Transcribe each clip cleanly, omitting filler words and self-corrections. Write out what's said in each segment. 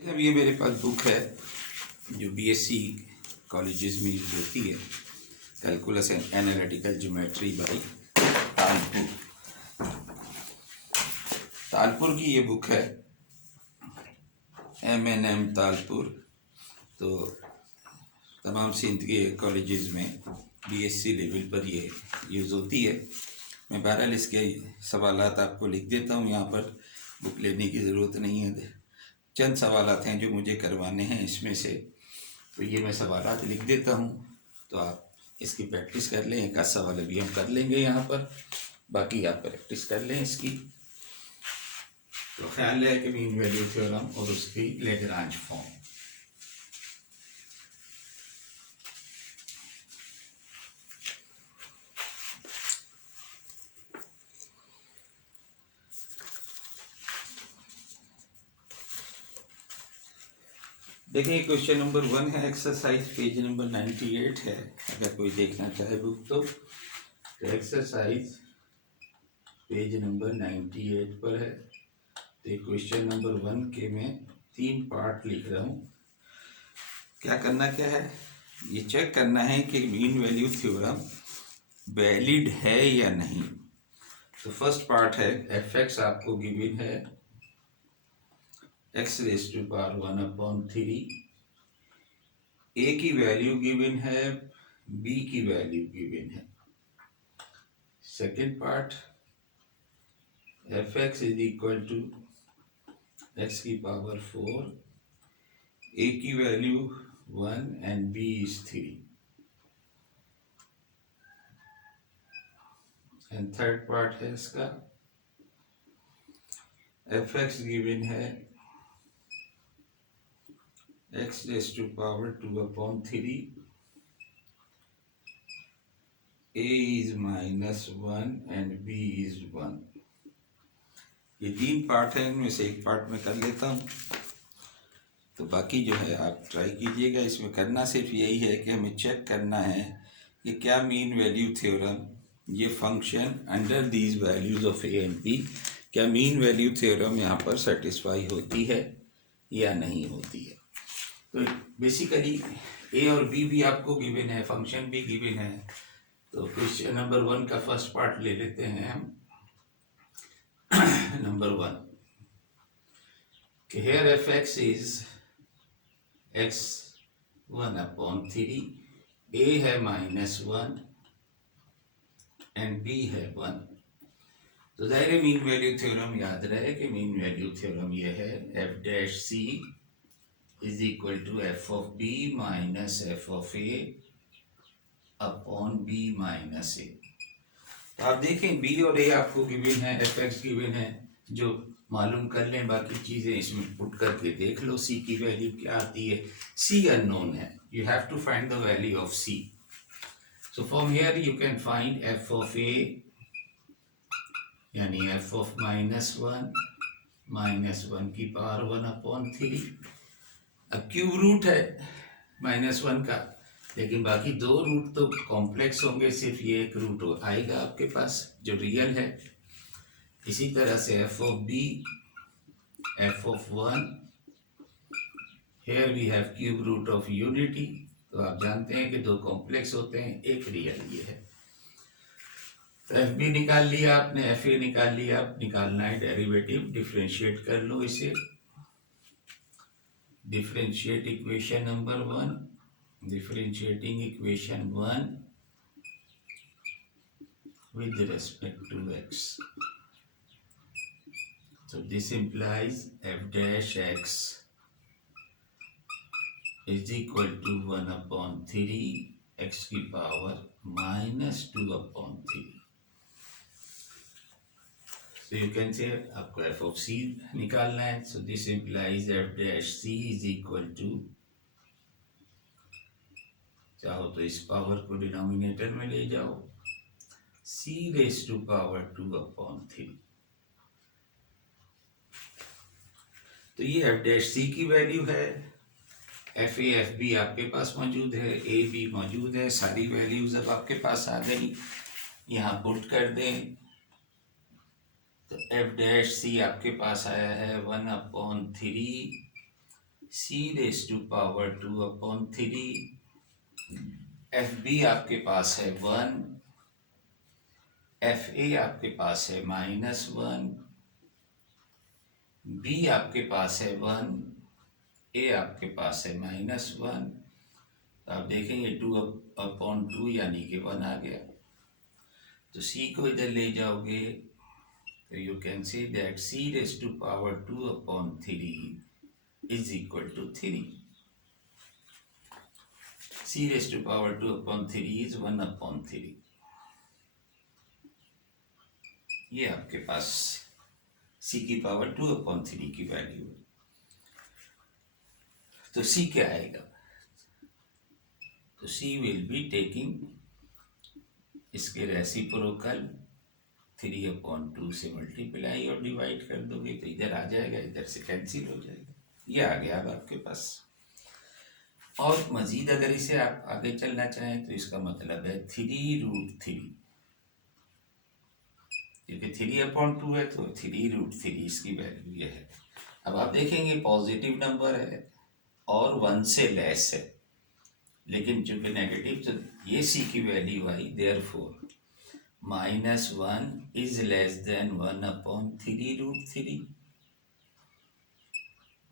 अब ये मेरे पास बुक है जो बीएससी कॉलेजेस में यूज होती है, calculus and analytical geometry by Talpur. Talpur की ये बुक है, MNM तालपुर। तो तमाम सिंध के कॉलेजेस में बीएससी लेवल पर ये यूज़ होती है। मैं बहरहाल इसके सवालात आपको लिख देता हूँ यहाँ पर, बुक लेने की ज़रूरत नहीं है। चंद सवालात हैं जो मुझे करवाने हैं इसमें से, तो ये मैं सवालात लिख देता हूँ, तो आप इसकी प्रैक्टिस कर लें। एक आध सवाल अभी हम कर लेंगे यहाँ पर, बाकी आप प्रैक्टिस कर लें इसकी। तो ख्याल है कि मीन वैल्यू थ्योरम और उसकी लैग्रांज फॉर्म। देखिए क्वेश्चन नंबर 1 है, एक्सरसाइज पेज नंबर 98 है। अगर कोई देखना चाहे बुक तो एक्सरसाइज पेज नंबर 98 पर है। तो क्वेश्चन नंबर 1 के मैं 3 पार्ट लिख रहा हूँ। क्या करना क्या है, ये चेक करना है कि मीन वैल्यू थ्योरम वैलिड है या नहीं। तो फर्स्ट पार्ट है, एफ एक्स आपको गिवन है x raise to power 1/3, a की वैल्यू गिवन है, b की वैल्यू गिवन है। Second part, F x is equal to x की पावर 4, a की value 1 and b is 3। And third part है इसका, एफ एक्स गिवन है x raise to power 2/3, a is -1 and b is 1। ये 3 part है, इनमें से एक पार्ट में कर लेता हूँ, तो बाकी जो है आप ट्राई कीजिएगा। इसमें करना सिर्फ यही है कि हमें चेक करना है कि क्या मीन वैल्यू थ्योरम, ये function under these values of A and B, क्या मीन वैल्यू थ्योरम यहाँ पर सेटिस्फाई होती है या नहीं होती है। तो बेसिकली ए और बी भी आपको गिवन है, फंक्शन भी गिवन है। तो क्वेश्चन नंबर 1 का फर्स्ट पार्ट ले लेते हैं हम। Number 1, here f(x) is x 1/3, a है -1 एंड b है 1। तो दायरे मीन वैल्यू थ्योरम याद रहे कि मीन वैल्यू थ्योरम ये है, f dash c is equal to f of b minus f of a upon b minus a। तो आप देखें b और a आपको गिवन है, एफ एक्स गिवन है, जो मालूम कर लें, बाकी चीज़ें इसमें पुट करके देख लो c की वैल्यू क्या आती है। c अननोन है, you have to find the value of c। So from here you can find f of a यानी f ऑफ -1 -1 की पावर 1/3। अब क्यूब रूट है -1 का, लेकिन बाकी 2 रूट तो कॉम्प्लेक्स होंगे, सिर्फ ये एक रूट आएगा आपके पास जो रियल है। इसी तरह से f of b, f of 1, here we have cube root of unity. तो आप जानते हैं कि 2 कॉम्प्लेक्स होते हैं, एक रियल ये है। तो एफ बी निकाल लिया आपने, एफ ए निकाल लिया, अब निकालना है डेरिवेटिव, डिफ्रेंशिएट कर लो इसे। Differentiate equation number 1, differentiating equation 1 with respect to x. So this implies f dash x is equal to 1/3 x की power -2/3। So you can say आपको f of c निकालना है। So this implies f dash c is equal to, चाहो तो इस power को denominator में ले जाओ, c रेज टू पावर 2/3। तो ये एफ डैश सी की वैल्यू है, एफ ए एफ बी आपके पास मौजूद है, ए बी मौजूद है, सारी वैल्यूज अब आपके पास आ गई, यहाँ पुट कर दें। तो एफ डैश सी आपके पास आया है 1/3 c raise to power 2/3। F B आपके पास है 1, एफ ए आपके पास है -1, बी आपके पास है 1, ए आपके पास है -1। तो आप देखेंगे 2/2 यानी कि 1 आ गया। तो c को इधर ले जाओगे तो you can see that c raise to power 2/3 is equal to 3। c raise to power 2/3 is 1/3। ये आपके पास c की पावर 2/3 की वैल्यू है। तो c क्या आएगा? तो c विल बी टेकिंग इसके रेसिप्रोकल 3/2 से मल्टीप्लाई और डिवाइड कर दोगे तो इधर आ जाएगा, इधर से कैंसिल हो जाएगा। ये आ गया अब आपके पास। और मजीद अगर इसे आप आगे चलना चाहें तो इसका मतलब है 3√3, क्योंकि 3/2 है तो 3√3 इसकी वैल्यू ये है। अब आप देखेंगे पॉजिटिव नंबर है और 1 से लेस है, लेकिन चूंकि नेगेटिव तो ये c की वैल्यू आई, देयरफॉर -1 इज लेस देन 1/3√3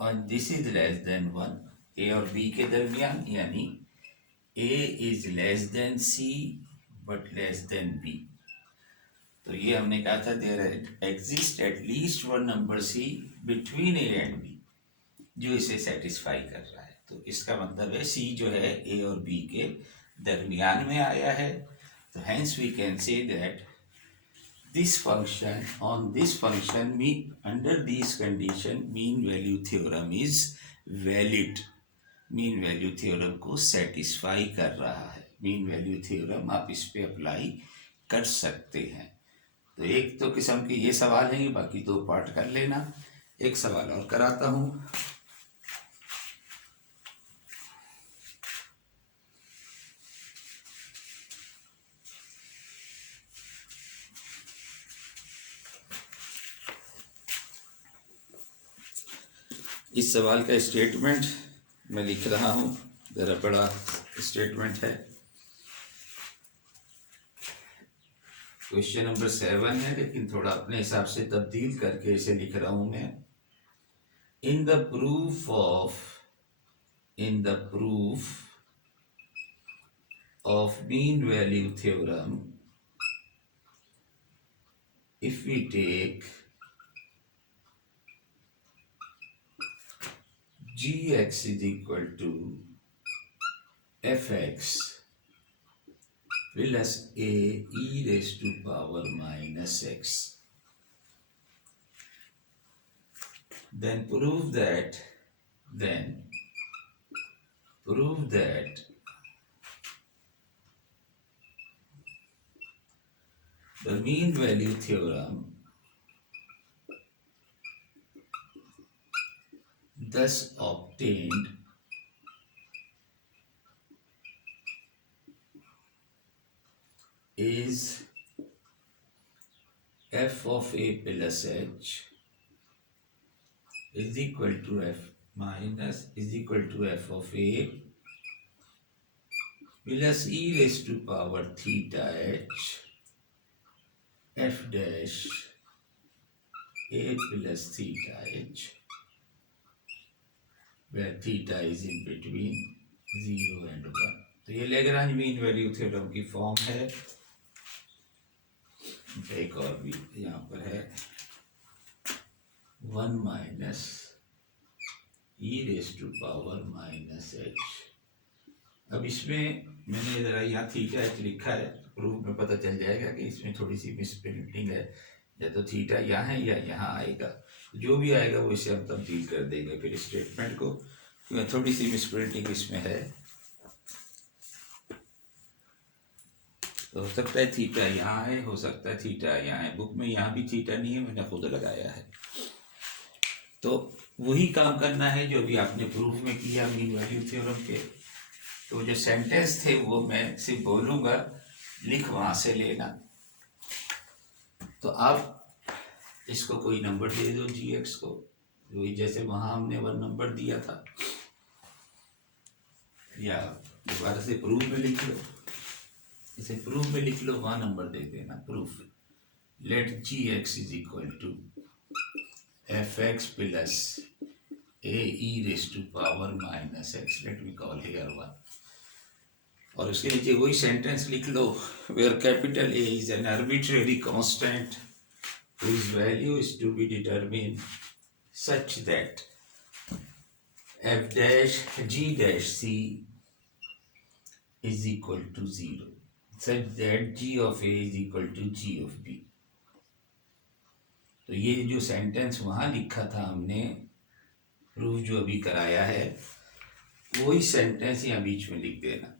और this is less than 1 A और बी के दरमियान, यानी a is less than c but less than b। तो ये हमने कहा था there exist at least one number c between a and b जो इसे सेटिस्फाई कर रहा है। तो इसका मतलब है c जो है a और b के दरमियान में आया है। तो hence we can say that this function on this function mean under this condition mean value theorem is valid। Mean value theorem को सेटिस्फाई कर रहा है। मीन वैल्यू थ्योरम आप इस पे अप्लाई कर सकते हैं। तो एक तो किस्म के ये सवाल हैं, बाकी दो पार्ट कर लेना। एक सवाल और कराता हूं। इस सवाल का स्टेटमेंट मैं लिख रहा हूं, जरा बड़ा स्टेटमेंट है। क्वेश्चन नंबर 7 है, लेकिन थोड़ा अपने हिसाब से तब्दील करके इसे लिख रहा हूं मैं। In the proof of mean value theorem, if we take gx is equal to fx plus a e raised to power minus x, then prove that the mean value theorem thus obtained is f of a plus h is equal to f minus is equal to f of a plus e raised to power theta h f dash a plus theta h, where theta is in between 0 and 1। तो ये Lagrange mean value theorem की form है। एक और भी यहाँ पर है 1 minus E raise to power minus H. अब इसमें मैंने ज़रा यहाँ थीटा एच लिखा है, प्रूफ में पता चल जाएगा कि इसमें थोड़ी सी मिसप्रिंटिंग है, या तो थीटा यहाँ है या यहाँ आएगा। जो भी आएगा वो इसे हम तब्दील कर देंगे फिर स्टेटमेंट को, क्योंकि थोड़ी सी मिसप्रिंटिंग इसमें है। तो हो सकता है थीटा यहाँ है, हो सकता है थीटा यहाँ है। बुक में यहाँ भी थीटा नहीं है, मैंने खुद लगाया है। तो वही काम करना है जो भी आपने प्रूफ में किया मीन वैल्यू थ्योरम के। तो जो सेंटेंस थे वो मैं सिर्फ बोलूँगा, लिख वहाँ से लेना। तो आप इसको कोई नंबर दे दो gx को, वही जैसे वहाँ हमने 1 नंबर दिया था। या दोबारा से प्रूफ में लिख लो, इसे प्रूफ में लिख लो, वहां नंबर दे देना। Proof let G X is equal to F x plus A E raise to power minus X, let me call here one. और उसके नीचे वही सेंटेंस लिख लो, where capital A is an arbitrary constant whose value is to be determined such that f dash g dash c is equal to 0, such that g of a is equal to g of b। तो ये जो sentence वहां लिखा था हमने, proof जो अभी कराया है, वही सेंटेंस यहाँ बीच में लिख देना।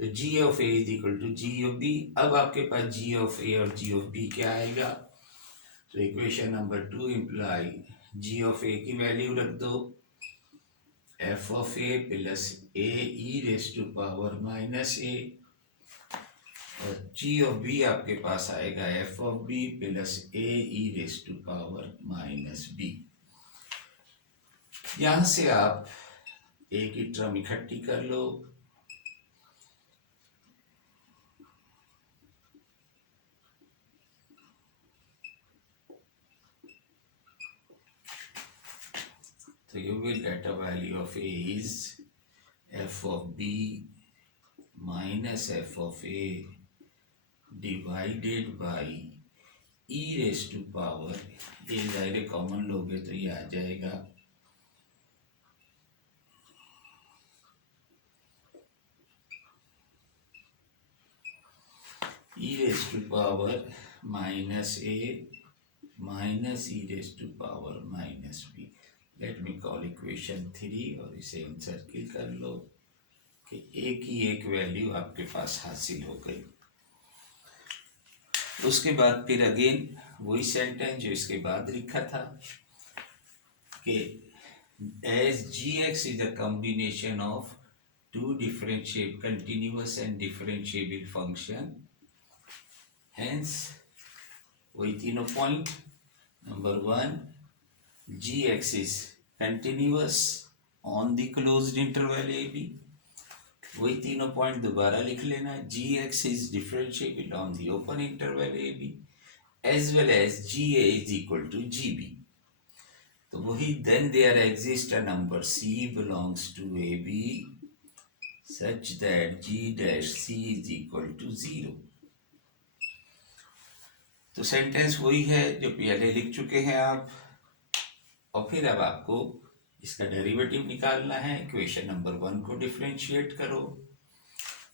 तो g of a is equal to g of b। अब आपके पास g ऑफ a और g ऑफ b क्या आएगा? तो equation number 2 imply g of a की वैल्यू रख दो, f of a plus A E raise to power minus A, और g ऑफ b आपके पास आएगा f of b plus A E raise to power minus b। यहां से आप a की टर्म इकट्ठी कर लो, so you will get a value of a is f of b minus f of a divided by e raised to power, ये direct common लोगे तो ये आ जाएगा e raised to power minus a minus e raised to power minus b। Late me call equation 3 और इसे इंसर्किल कर लो कि a की एक वैल्यू आपके पास हासिल हो गई। उसके बाद फिर अगेन वही सेंटेंस जो इसके बाद लिखा था कि as G X is a combination of two differentiate continuous and differentiable function, hence वही तीनों point. Number 1, G X is continuous on the closed interval A B, वही तीनों पॉइंट दोबारा लिख लेना। G X is differentiable on the open interval A B as well as G A is equal to G B. तो वही then there exist a number c belongs to AB such that g dash c is equal to 0। तो sentence वही है जो पहले लिख चुके हैं आप, और फिर अब आपको इसका डेरिवेटिव निकालना है। इक्वेशन नंबर 1 को डिफरेंशिएट करो,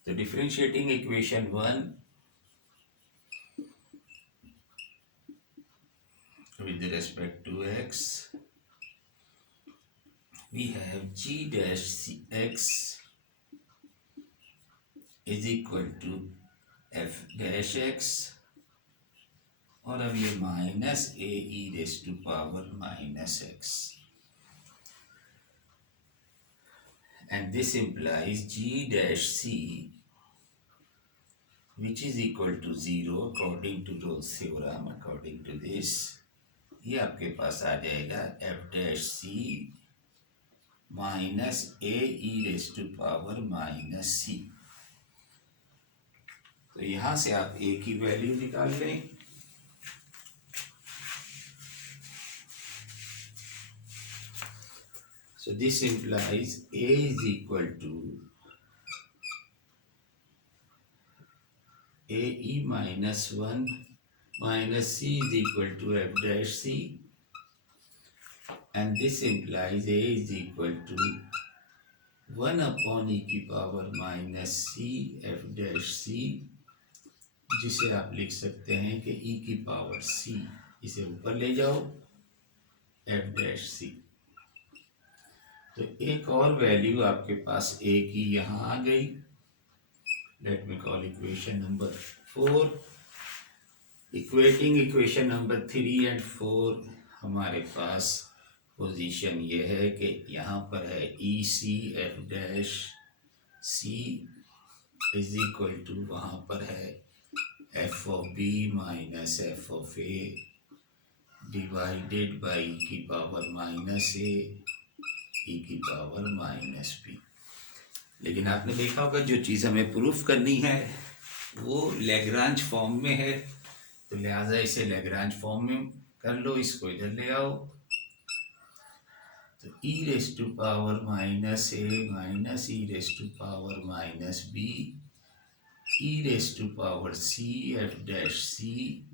तो differentiating equation 1 with respect to x, we have g dash x is equal to f dash x, और अब ये minus A E raise to power minus X, and this implies g dash c which is equal to 0 according to Rolle's theorem। according to this ये आपके पास आ जाएगा f dash c minus A E raise to power minus C. तो यहां से आप a की value निकाल लें, so this implies a is equal to a e minus 1 minus c is equal to f dash c, and this implies a is equal to 1 upon e की power minus c f dash c, जिसे आप लिख सकते हैं कि e की power c, इसे ऊपर ले जाओ f dash c। तो एक और वैल्यू आपके पास a की यहाँ आ गई। Late me call equation number 4। Equating equation number 3 and 4, हमारे पास पोजीशन ये है कि यहाँ पर है E C F dash C is equal to, वहाँ पर है F of B minus F of A divided by E की पावर माइनस ए ई की पावर माइनस बी। लेकिन आपने देखा होगा जो चीज़ हमें प्रूफ करनी है वो लैग्रांज फॉर्म में है, तो लिहाजा इसे लैग्रांज फॉर्म में कर लो, इसको इधर ले आओ। तो e raise to power minus a minus e raise to power minus b e raise to power c f dash c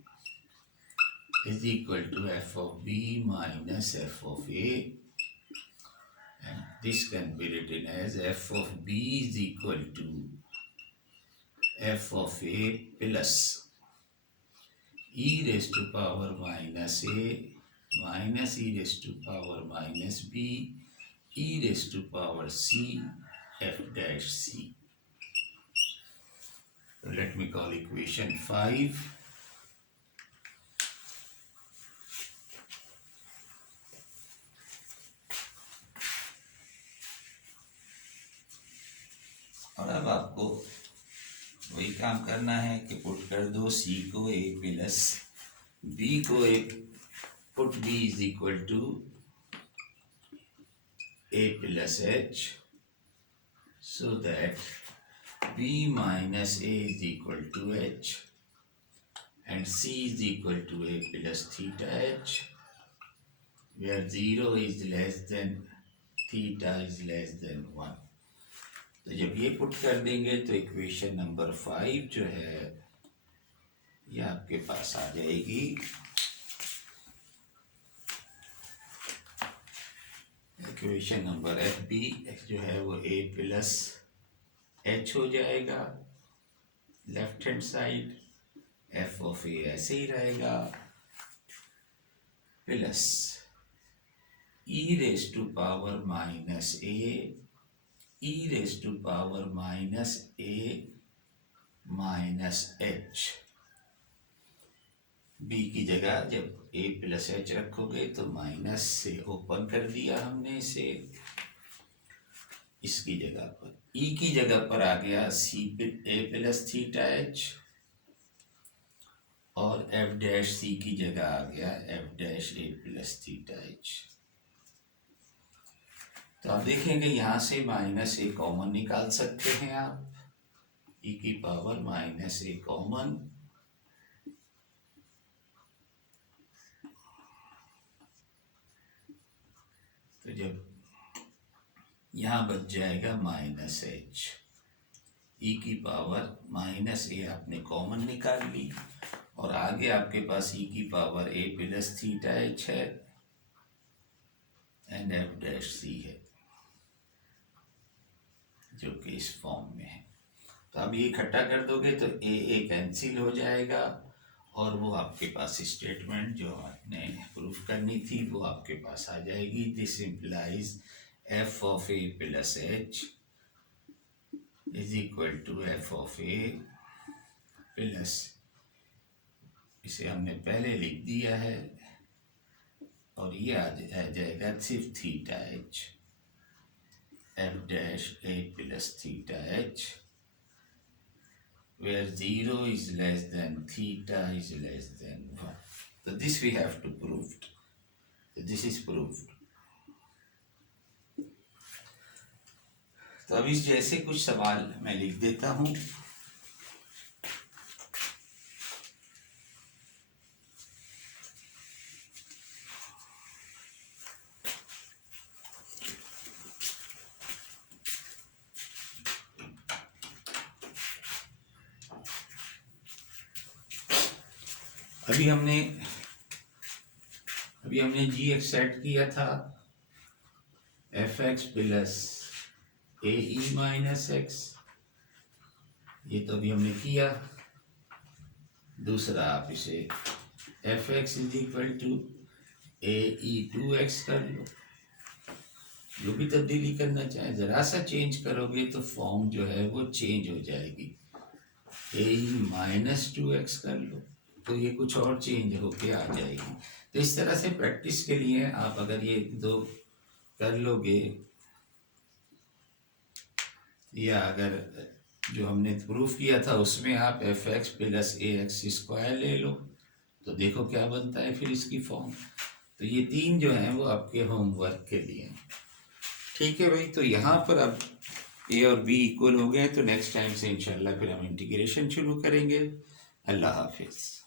is equal to f of b minus f of a, and this can be written as f of b is equal to f of a plus e raised to power minus a minus e raised to power minus b e raised to power c f dash c. So let me call equation 5. और अब आपको वही काम करना है कि put कर दो c को a प्लस b को a, put b is equal to a plus h, so that b minus a is equal to h and c is equal to a plus theta h, where 0 is less than theta is less than 1. तो जब ये put कर देंगे तो equation number 5 जो है ये आपके पास आ जाएगी। इक्वेशन नंबर एफ बी जो है वो a प्लस h हो जाएगा left hand side, f of a ऐसे ही रहेगा, plus e raise to power minus a e raise to power minus a minus h, b की जगह जब a प्लस h रखोगे तो माइनस से ओपन कर दिया हमने इसे, इसकी जगह पर e की जगह पर आ गया c a plus theta h और f डैश c की जगह आ गया f dash a plus theta h। तो आप देखेंगे यहाँ से माइनस ए कॉमन निकाल सकते हैं आप, e की पावर माइनस ए कॉमन, तो जब यहाँ बच जाएगा माइनस एच, e की पावर माइनस ए आपने कॉमन निकाल ली और आगे आपके पास e की power a plus theta h है एंड f डैश c है जो कि इस फॉर्म में है। तो अब ये इकट्ठा कर दोगे तो ए कैंसिल हो जाएगा और वो आपके पास स्टेटमेंट जो आपने प्रूफ करनी थी वो आपके पास आ जाएगी। This implies f of a plus h is equal to f of a plus, इसे हमने पहले लिख दिया है और ये आ जाएगा सिर्फ theta H, f dash a plus theta h, where 0 is less than theta is less than 1. So this we have to prove. So this is proved. तो अब इस जैसे कुछ सवाल मैं लिख देता हूँ। अभी हमने जी एक्सेट किया था एफ एक्स प्लस ए ई माइनस एक्स, ये तो अभी हमने किया। दूसरा आप इसे f x is equal to a e 2x कर लो, जो भी तब्दीली करना चाहे ज़रा सा चेंज करोगे तो फॉर्म जो है वो चेंज हो जाएगी। ए ई माइनस 2x कर लो तो ये कुछ और चेंज होके आ जाएगी। तो इस तरह से प्रैक्टिस के लिए आप अगर ये दो कर लोगे या अगर जो हमने प्रूफ किया था उसमें आप एफ एक्स प्लस ए एक्स स्क्वायर ले लो तो देखो क्या बनता है फिर इसकी फॉर्म। तो ये तीन जो हैं वो आपके होमवर्क के लिए, ठीक है भाई। तो यहाँ पर अब ए और बी इक्वल हो गए तो नेक्स्ट टाइम से इंशाल्लाह फिर हम इंटीग्रेशन शुरू करेंगे। अल्लाह हाफिज़।